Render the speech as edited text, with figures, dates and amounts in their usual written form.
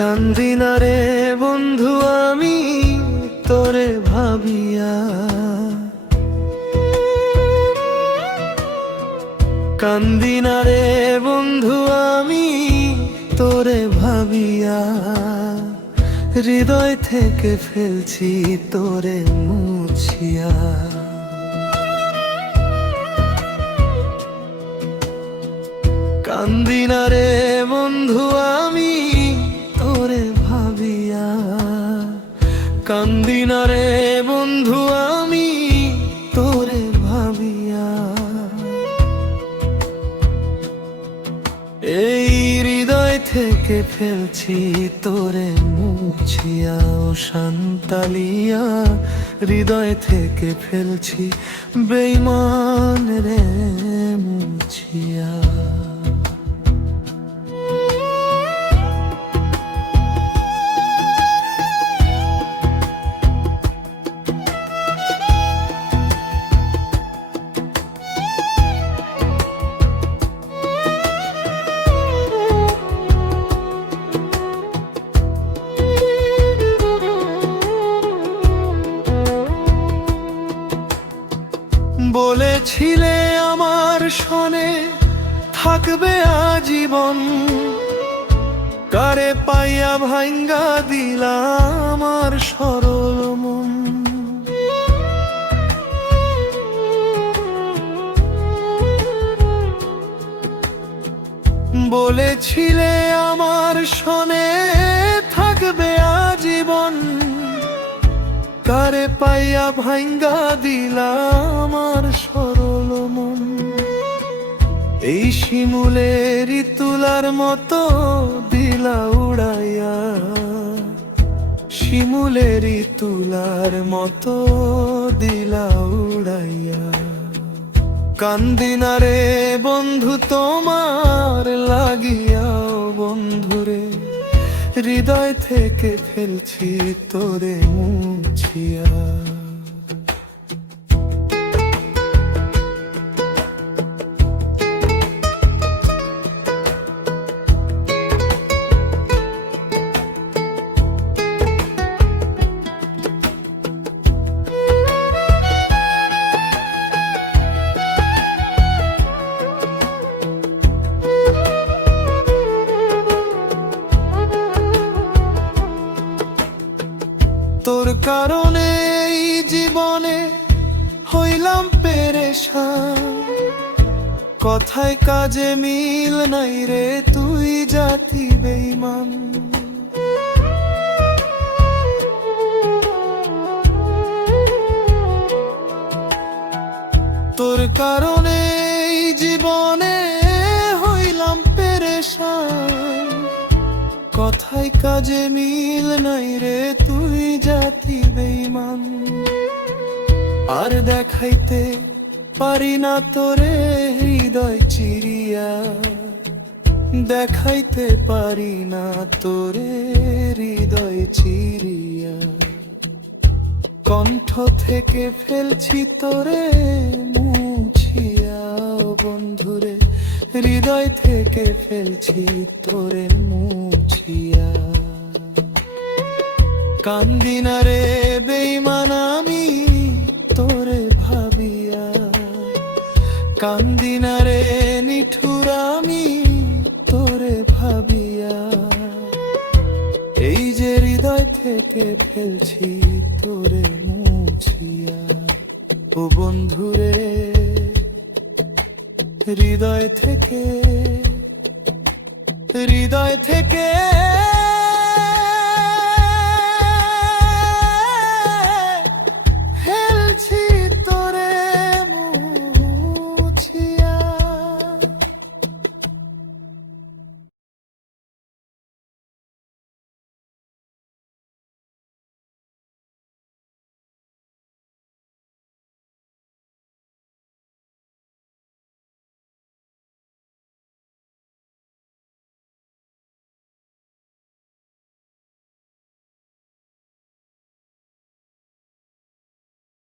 কান্দি না রে বন্ধু আমি তোরে ভাবিয়া, কান্দি না রে বন্ধু আমি তোরে ভাবিয়া, হৃদয় থেকে ফেলছি তোরে মুছিয়া। কান্দি না রে বন্ধু আমি তোরে ভাবিয়া, কান্দি না রে বন্ধু আমি তোরে ভাবিয়া। এই হৃদয় থেকে ফেলছি তোরে মুছিয়া, ও শান্তালিয়া হৃদয় থেকে ফেলছি বেঈমান রে মুছিয়া। বলেছিলে আমার সনে থাকবে আজীবন, কারে পাইয়া ভাঙ্গা দিলা আমার সরল মন। বলেছিলে আমার সনে থাকবে আজীবন, কারে পাইয়া ভাঙ্গা দিলা আমার সরল মন। এই শিমুলেরই তুলার মতো দিলা উড়াইয়া, শিমুলেরই তুলার মতো দিলা উড়াইয়া। কান্দি না রে বন্ধু তোমার লাগিয়াও বন্ধুরে, হৃদয় থেকে ফেলছি তোরে মুছিয়া। তোর কারণে এই জীবনে হইলাম পেরেশান, কথায় কাজে মিল নাই রে তুই জাতি বেঈমান। তোর কারণে এই জীবনে হইলাম পেরেশান, কথায় কাজে মিল নাই রে তুই জাতি বেঈমান। আর দেখাইতে পারি না তোরে হৃদয় চিরিয়া, দেখাইতে পারি না তোরে হৃদয় চিরিয়া। কণ্ঠ থেকে ফেলছি তোরে মুছিয়া, বন্ধুরে হৃদয় থেকে ফেলছি তোরে মুছিয়া। কান্দি না রে বেঈমান আমি তোরে ভাবিয়া, কান্দি না রে নিঠুর আমি তোরে ভাবিয়া। এই যে হৃদয় থেকে ফেলছি তোরে মুছিয়া, ও বন্ধুরে হৃদয় থেকে, হৃদয় থেকে